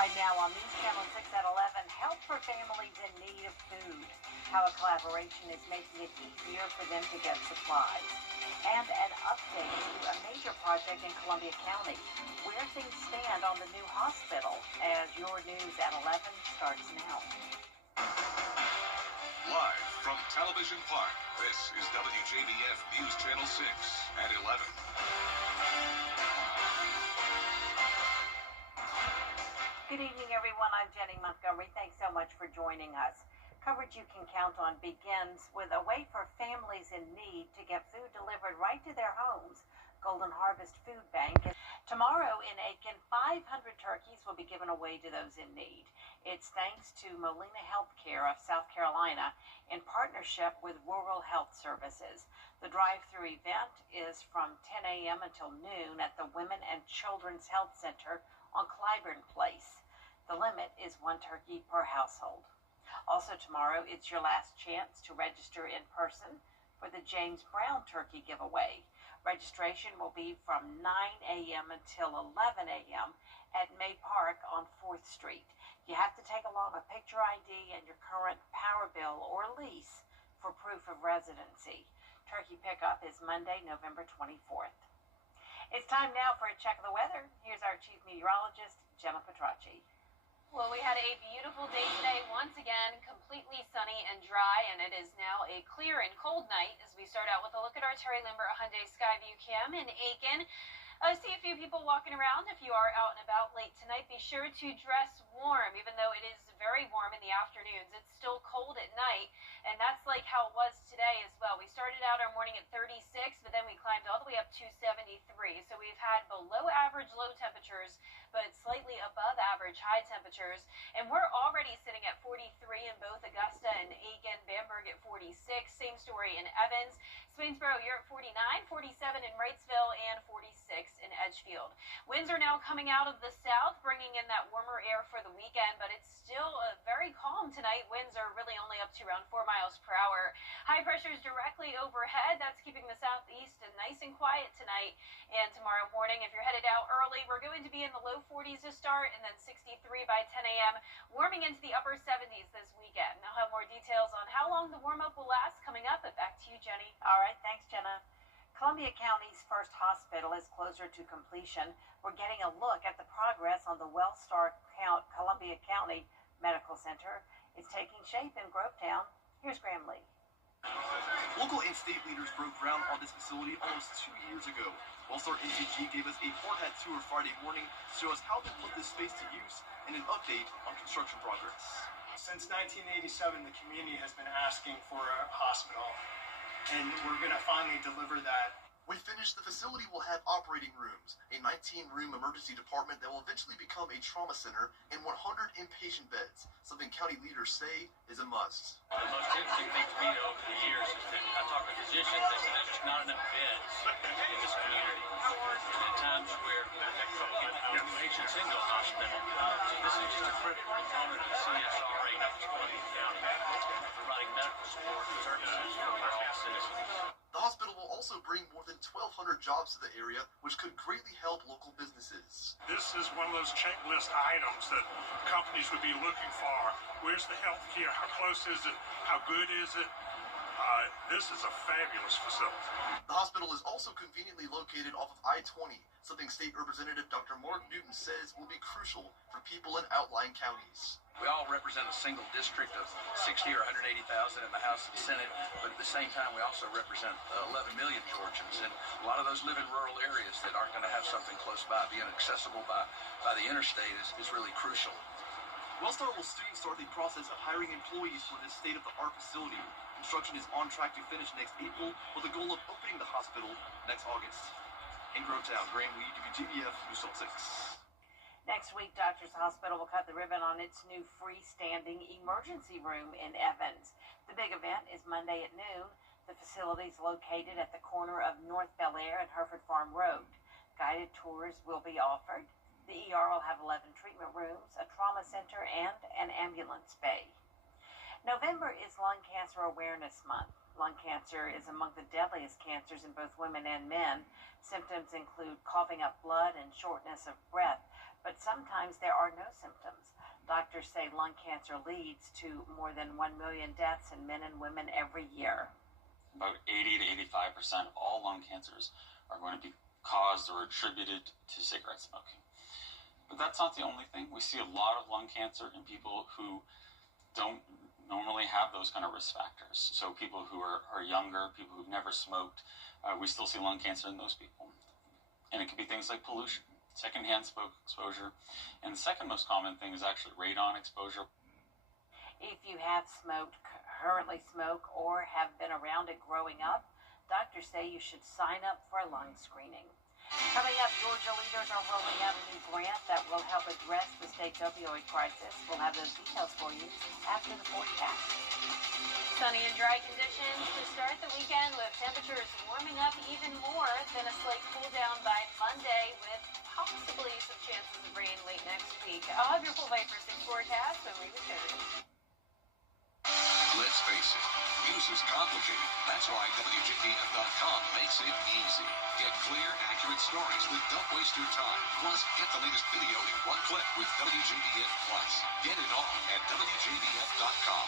Right now on News Channel 6 at 11, help for families in need of food. How a collaboration is making it easier for them to get supplies. And an update to a major project in Columbia County, where things stand on the new hospital, as your news at 11 starts now. Live from Television Park, this is WJBF News Channel 6 at 11. Good evening, everyone. I'm Jenny Montgomery. Thanks so much for joining us. Coverage you can count on begins with a way for families in need to get food delivered right to their homes. Golden Harvest Food Bank. Tomorrow in Aiken, 500 turkeys will be given away to those in need. It's thanks to Molina Healthcare of South Carolina in partnership with Rural Health Services. The drive-through event is from 10 a.m. until noon at the Women and Children's Health Center on Clyburn Place. The limit is 1 turkey per household. Also tomorrow, it's your last chance to register in person for the James Brown Turkey Giveaway. Registration will be from 9 a.m. until 11 a.m. at May Park on 4th Street. You have to take along a picture ID and your current power bill or lease for proof of residency. Turkey pickup is Monday, November 24th. It's time now for a check of the weather. Here's our chief meteorologist, Gemma Petracci. Well, we had a beautiful day today, once again, completely sunny and dry, and it is now a clear and cold night as we start out with a look at our Terry Limber Hyundai Skyview Cam in Aiken. I see a few people walking around. If you are out and about late tonight, be sure to dress warm, even though it is very warm in the afternoons. It's still cold at night, and that's like how it was today as well. We started out our morning at 36, but then we climbed all the way up to 73. So we've had below average low temperatures, but slightly above average high temperatures. And we're already sitting at 43 in both Augusta and Aiken, Bamberg at 46, same story in Evans. Swainsboro, you're at 49, 47 in Wrightsville, and 46 in Edgefield. Winds are now coming out of the south, bringing in that warmer air for the weekend, but it's still very calm tonight. Winds are really only up to around 4 miles per hour. High pressure is directly overhead. That's keeping the southeast nice and quiet tonight. And tomorrow morning, if you're headed out early, we're going to be in the low 40s to start, and then 63 by 10 a.m., warming into the upper 70s this weekend. I'll have more details on how long the warm-up will last coming up, but back to you, Jenny. All right, thanks, Jenna. Columbia County's first hospital is closer to completion. We're getting a look at the progress on the Wellstar Columbia County Medical Center. It's taking shape in Grovetown. Here's Graham Lee. Local and state leaders broke ground on this facility almost 2 years ago. Wellstar NCG gave us a hard hat tour Friday morning to show us how they put this space to use and an update on construction progress. Since 1987, the community has been asking for a hospital, and we're going to finally deliver that. When finished, the facility will have operating rooms, a 19-room emergency department that will eventually become a trauma center, and 100 inpatient beds, something county leaders say is a must. The most interesting thing to me over the years is that I talk to physicians, they say there's just not enough beds in this community. And at times where no patients into a hospital, so this is just a critical component of the CSRA in Columbia County, providing medical support and services for all citizens. The hospital will also bring more than 1,200 jobs to the area, which could greatly help local businesses. This is one of those checklist items that companies would be looking for. Where's the health care? How close is it? How good is it? This is a fabulous facility. The hospital is also conveniently located off of I-20, something State Representative Dr. Mark Newton says will be crucial for people in outlying counties. We all represent a single district of 60 or 180,000 in the House and Senate, but at the same time, we also represent 11 million Georgians, and a lot of those live in rural areas that aren't going to have something close by. Being accessible by the interstate is really crucial. Wellstar will soon start the process of hiring employees for this state-of-the-art facility. Construction is on track to finish next April, with the goal of opening the hospital next August. In Grovetown, Graham Lee, WJBF News 6. Next week, Doctors Hospital will cut the ribbon on its new freestanding emergency room in Evans. The big event is Monday at noon. The facility is located at the corner of North Bel Air and Hereford Farm Road. Guided tours will be offered. The ER will have 11 treatment rooms, a trauma center, and an ambulance bay. November is Lung Cancer Awareness Month. Lung cancer is among the deadliest cancers in both women and men. Symptoms include coughing up blood and shortness of breath. but sometimes there are no symptoms. Doctors say lung cancer leads to more than 1 million deaths in men and women every year. About 80 to 85% of all lung cancers are going to be caused or attributed to cigarette smoking. But that's not the only thing. We see a lot of lung cancer in people who don't normally have those kind of risk factors. So people who are younger, people who've never smoked, we still see lung cancer in those people. And it could be things like pollution, secondhand smoke exposure. And the second most common thing is actually radon exposure. If you have smoked, currently smoke, or have been around it growing up, doctors say you should sign up for a lung screening. Coming up, Georgia leaders are rolling out a new grant that will help address the state's opioid crisis. We'll have those details for you after the forecast. Sunny and dry conditions to start the weekend, with temperatures warming up even more, then a slight cool down by Monday with possibly some chances of rain late next week. I'll have your full Viper 6 forecast when we return. Let's face it, news is complicated. That's why WJBF.com makes it easy. Get clear, accurate stories that don't waste your time. Plus, get the latest video in one click with WJBF Plus. Get it all at WJBF.com.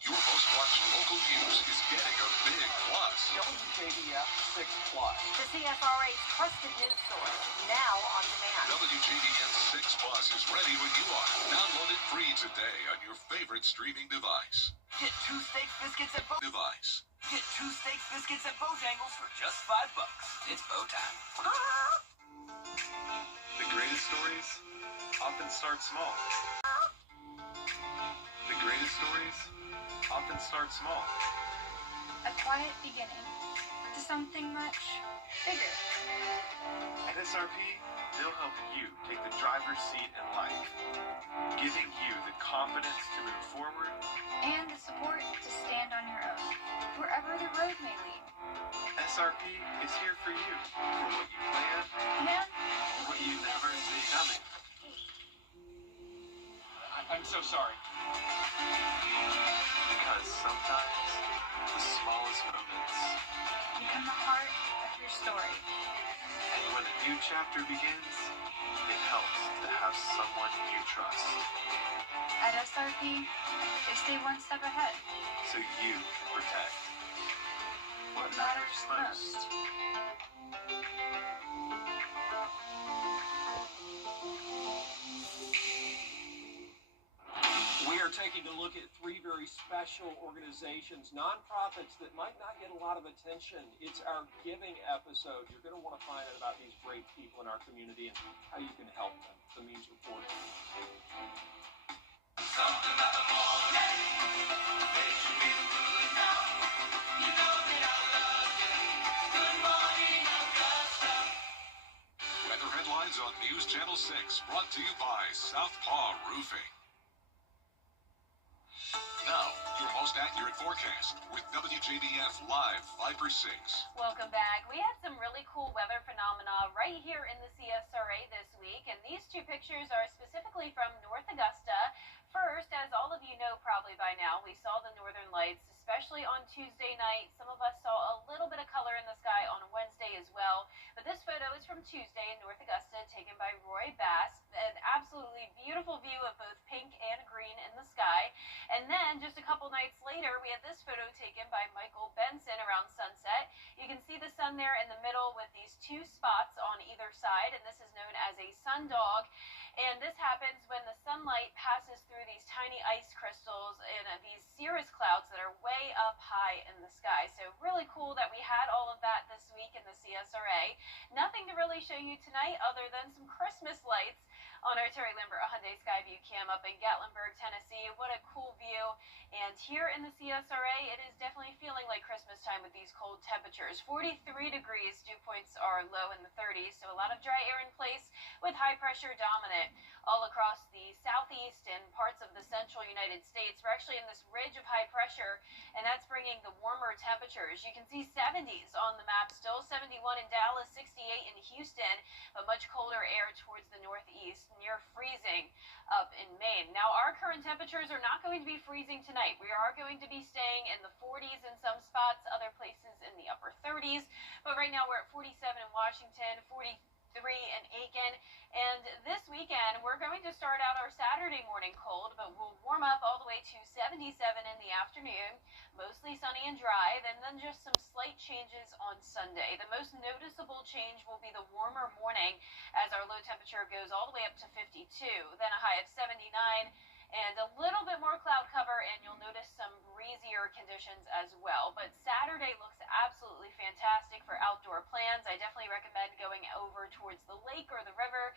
Your most watched local news is getting a big plus. WJBF 6 Plus. The CSRA's trusted news source, now on demand. WJBF 6 Plus is ready when you are. Download it free today on your favorite streaming device. Get 2 steak biscuits at Device. Get 2 steak biscuits at Bojangles for just $5. It's bow time. The greatest stories often start small. The greatest stories often start small. A quiet beginning to something much bigger. At SRP, they'll help you take the driver's seat in life, giving you the confidence to move forward And the support to stand on your own, wherever the road may lead. SRP is here for you, for what you plan, And what you never see coming. I'm so sorry. Because sometimes the smallest moments, become the heart of your story. and when a new chapter begins, it helps to have someone you trust, At SRP, they stay one step ahead. so you can protect What matters most. We are taking a look at 3 very special organizations, nonprofits that might not get a lot of attention. It's our giving episode. You're going to want to find out about these great people in our community and how you can help them. The Means Report. Weather headlines on News Channel 6, brought to you by Southpaw Roofing. Now, your most accurate forecast with WJBF Live Viper 6. Welcome back. We had some really cool weather phenomena right here in the CSRA this week, and these 2 pictures are specifically from North Augusta. First, as all of you know probably by now, we saw the northern lights, especially on Tuesday night. Some of us saw a little bit of color in the sky on Wednesday as well. But this photo is from Tuesday in North Augusta, taken by Roy Bass. An absolutely beautiful view of both pink and green in the sky. And then just a couple nights later, we had this photo taken by Michael Benson around sunset. You can see the sun there in the middle with these 2 spots on either side, and this is known as a sundog. And this happens when the sunlight passes through these tiny ice crystals and these cirrus clouds that are way up high in the sky. So really cool that we had all of that this week in the CSRA. Nothing to really show you tonight other than some Christmas lights on our Terry Lambert Hyundai Skyview cam up in Gatlinburg, Tennessee. What a cool view. And here in the CSRA, it is definitely feeling like Christmas time with these cold temperatures. 43 degrees, dew points are low in the 30s, so a lot of dry air in place with high pressure dominant all across the southeast and parts of the central United States. We're actually in this ridge of high pressure, and that's bringing the warmer temperatures. You can see 70s on the map, still 71 in Dallas, 68 in Houston, but much colder air towards the northeast, near freezing up in Maine. Now, our current temperatures are not going to be freezing tonight. We are going to be staying in the 40s in some spots, other places in the upper 30s, but right now we're at 47 in Washington, 43 in Aiken, and this weekend out our Saturday morning cold, but we'll warm up all the way to 77 in the afternoon. Mostly sunny and dry, then just some slight changes on Sunday. The most noticeable change will be the warmer morning as our low temperature goes all the way up to 52, then a high of 79. And a little bit more cloud cover, and you'll notice some breezier conditions as well. But Saturday looks absolutely fantastic for outdoor plans. I definitely recommend going over towards the lake or the river.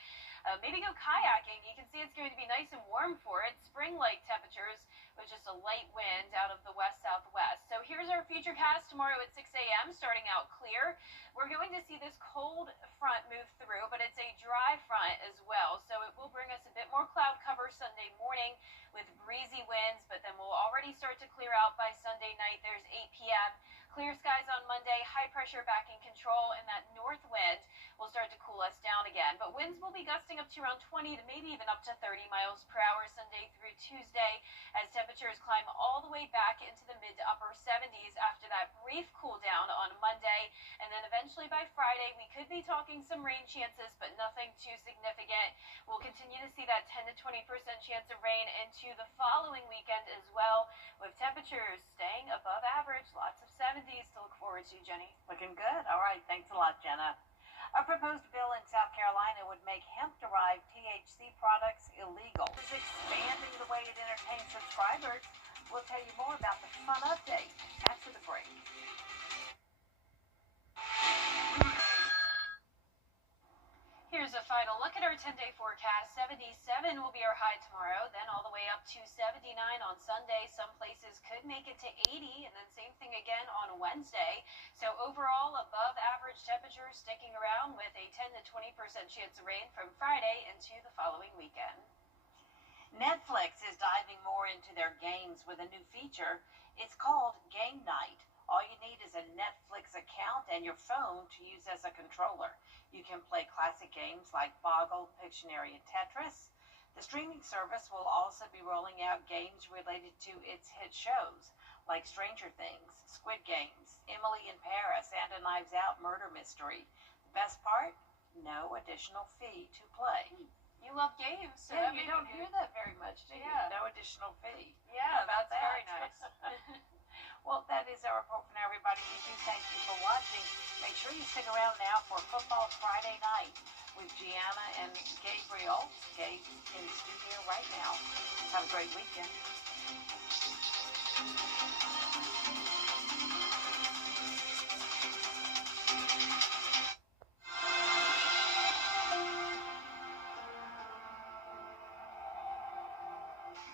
Maybe go kayaking. You can see it's going to be nice and warm for it. Spring-like temperatures with just a light wind out of the west-southwest. So here's our future cast tomorrow at 6 a.m. starting out clear. We're going to see this cold front move through, but it's a dry front as well. So it will bring us a bit more cloud cover Sunday morning with breezy winds, but then we'll already start to clear out by Sunday night. There's 8 p.m. Clear skies on Monday, high pressure back in control, and that north wind will start to cool us down again. But winds will be gusting up to around 20 to maybe even up to 30 miles per hour Sunday through Tuesday as temperatures climb all the way back into the mid to upper 70s after that brief cool down on Monday. And then eventually by Friday, we could be talking some rain chances, but nothing too significant. We'll continue to see that 10 to 20% chance of rain into the following weekend as well, with temperatures staying above average. Lots of 70s to look forward to, Jenny. Looking good. All right. Thanks a lot, Jenna. A proposed bill in South Carolina would make hemp-derived THC products illegal. It's expanding the way it entertains subscribers. We'll tell you more about the fun update after the break. Here's a final look at our 10-day forecast. 77 will be our high tomorrow, then all the way up to 79 on Sunday. Some places could make it to 80, and then same thing again on Wednesday. So overall, above average temperatures sticking around with a 10 to 20% chance of rain from Friday into the following weekend. Netflix is diving more into their games with a new feature. It's called Game Night. All you need is a Netflix account and your phone to use as a controller. You can play classic games like Boggle, Pictionary, and Tetris. The streaming service will also be rolling out games related to its hit shows like Stranger Things, Squid Games, Emily in Paris, and a Knives Out murder mystery. The best part? No additional fee to play. You love games, so yeah, you don't hear that very much, do you? Yeah. No additional fee. Yeah, about that's that? very nice. Well, that is our report for now, everybody. We do thank you for watching. Make sure you stick around now for Football Friday Night with Gianna and Gabriel. Gabe's in the studio right now. Have a great weekend.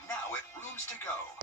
Now at Rooms to Go.